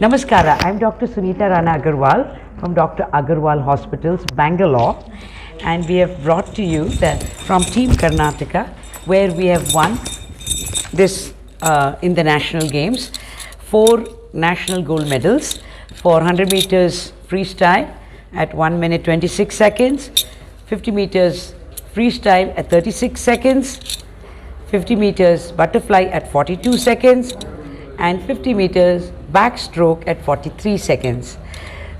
Namaskara, I'm Dr. Sunita Rana Agarwal from Dr. Agarwal Hospitals, Bangalore, and we have brought to you from Team Karnataka, where we have won this in the national games, 4 national gold medals for 100 meters freestyle at 1 minute 26 seconds, 50 meters freestyle at 36 seconds, 50 meters butterfly at 42 seconds, and 50 meters backstroke at 43 seconds.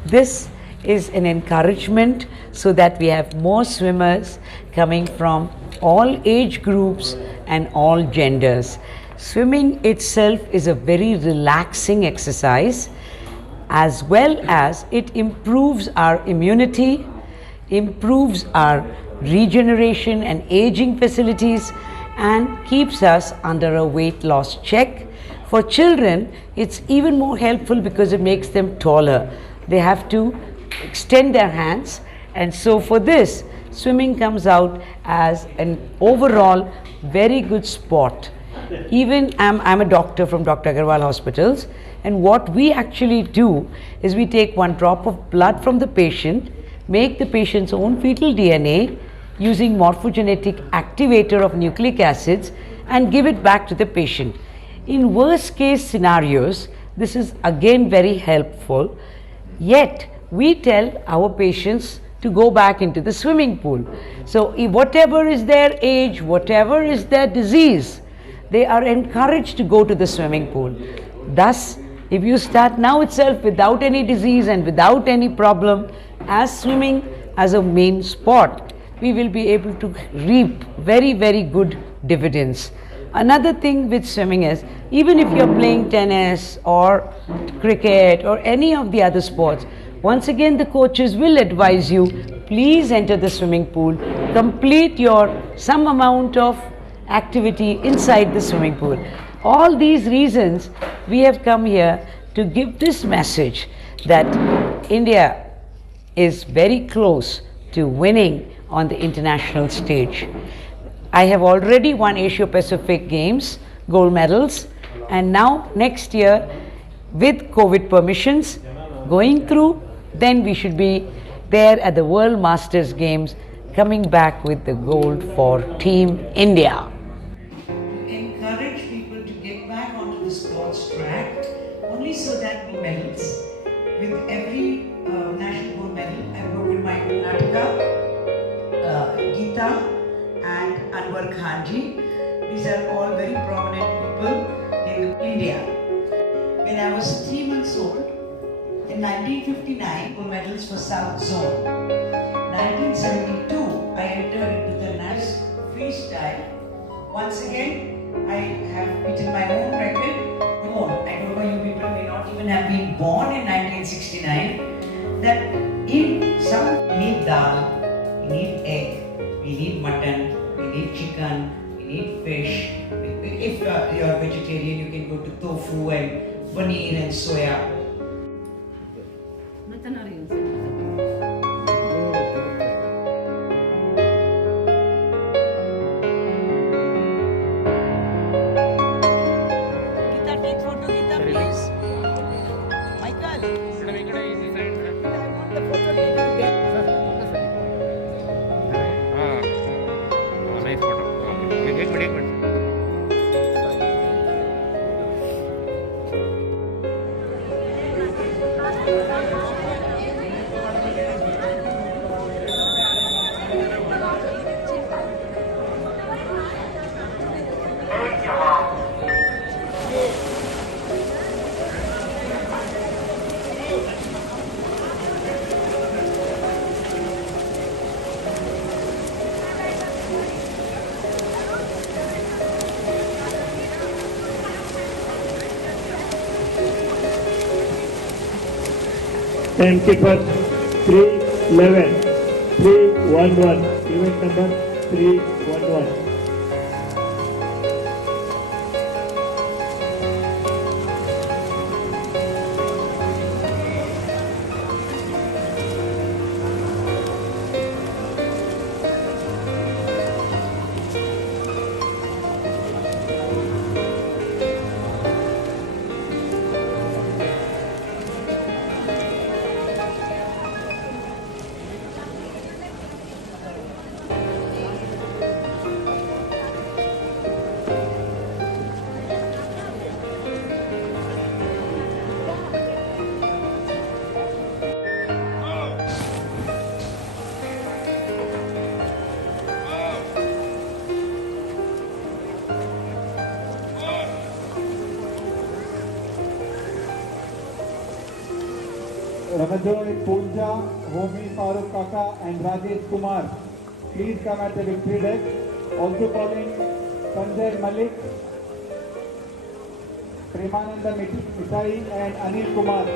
This is an encouragement so that we have more swimmers coming from all age groups and all genders. Swimming itself is a very relaxing exercise, as well as it improves our immunity, improves our regeneration and aging facilities, and keeps us under a weight loss check. For children, it's even more helpful because it makes them taller. They have to extend their hands, and so for this, swimming comes out as an overall very good sport. Even I'm a doctor from Dr. Agarwal Hospitals, and what we actually do is we take 1 drop of blood from the patient, make the patient's own fetal DNA using morphogenetic activator of nucleic acids, and give it back to the patient. In worst case scenarios, this is again very helpful, yet we tell our patients to go back into the swimming pool. So whatever is their age, whatever is their disease, they are encouraged to go to the swimming pool. Thus, if you start now itself without any disease and without any problem, as swimming as a main sport, we will be able to reap very, very good dividends. Another thing with swimming is, even if you're playing tennis or cricket or any of the other sports, once again the coaches will advise you, please enter the swimming pool, complete your some amount of activity inside the swimming pool. All these reasons, we have come here to give this message that India is very close to winning on the international stage. I have already won Asia Pacific Games gold medals, and now next year, with COVID permissions going through, then we should be there at the World Masters Games, coming back with the gold for Team India. To encourage people to get back onto the sports track, only so that we medals. With every national gold medal, I work with my Karnataka, Geeta, and Anwar Khanji. These are all very prominent people in India. When I was 3 months old, in 1959, gold medals for South Zone. 1972, I entered into the national freestyle. Once again, I have beaten my own record. I don't know, you people may not even have been born in 1969. That in some, you need dal, you need egg, we need mutton, we need chicken, we need fish. If you're vegetarian, you can go to tofu and paneer and soya. Geeta, take photo, Geeta, please. Michael. I want the photo taken together. nice photo. एक minute Timekeeper 311, 311, event number 311. Ramajoy, Pooja, Homi, Farooq Kaka and Rajesh Kumar. Please come at the victory desk. Also calling Sanjay Malik, Premananda Mithai and Anil Kumar.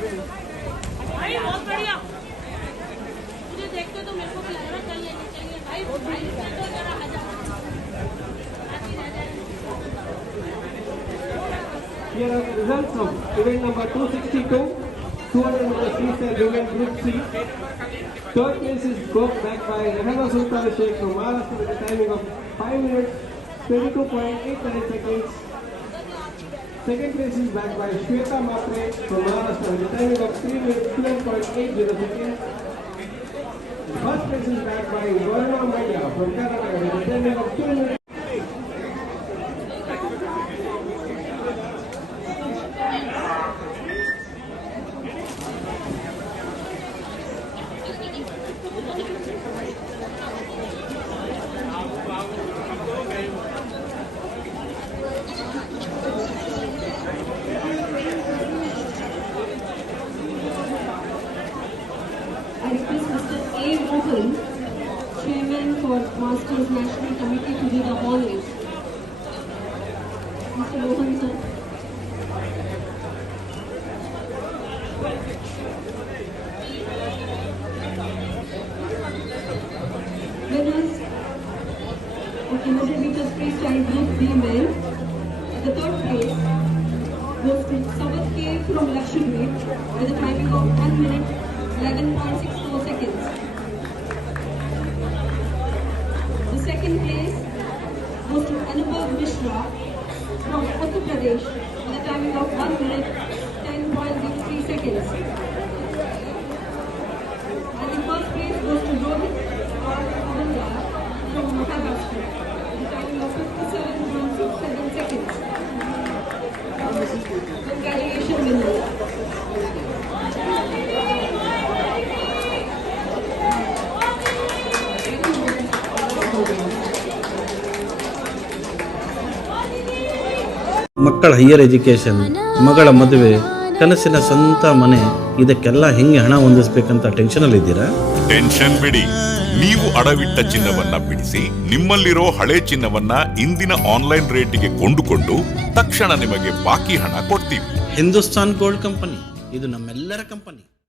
भाई बहुत बढ़िया मुझे देखते तो मेरे को भी लग रहा चाहिए भाई भाई तो जरा मजा Here are the results of event number 262, 200 meters freestyle women group C. Third place is got back by Rehana Sultan Sheikh from Maharashtra with a timing of 5 minutes 22.89 seconds. Second place is backed by Shweta Mapre from Maharashtra with a timing of 3 minutes 12.80 seconds. First place is backed by Varuna Maya from Karnataka with a timing of 2 minutes. I request Mr. A. Mohan, Chairman for Masters National Committee, to do the honors. Mr. Mohan, sir. Winners of 100 meters freestyle group B men. The third place goes to Sabat K from Lakshadweep with a timing of 1 minute 11.64 seconds. The second place goes to Anubhav Mishra from Uttar Pradesh with a timing of 1 minute 10.03 seconds. And the first place goes to Rohit R. Avandar from Maharashtra with a timing of 57.67 seconds. Congratulations, winners. ಮಕ್ಕಳ higher education, ಮಗಳ ಮದುವೆ, ಕನಸಿನ ಸ್ವಂತ ಮನೆ, ಇದಕ್ಕೆಲ್ಲ ಹೆಂಗೆ ಹಣ ಹೊಂದಿಸ್ಬೇಕಂತ ಟೆನ್ಷನಲ್ಲಿದ್ದೀರಾ? Tension ಬಿಡಿ. ನೀವು ಅಡವಿಟ್ಟ ಚಿನ್ನವನ್ನ ಬಿಡಿಸಿ ನಿಮ್ಮಲ್ಲಿರೋ ಹಳೆ ಚಿನ್ನವನ್ನ ಇಂದಿನ ಆನ್ಲೈನ್ ರೇಟಿಗೆ ಕೊಂಡುಕೊಂಡು ತಕ್ಷಣ ನಿಮಗೆ ಬಾಕಿ ಹಣ ಕೊಡ್ತೀವಿ. ಹಿಂದೂಸ್ತಾನ್ ಗೋಲ್ಡ್ ಕಂಪನಿ, ಇದು ನಮ್ಮೆಲ್ಲರ ಕಂಪನಿ.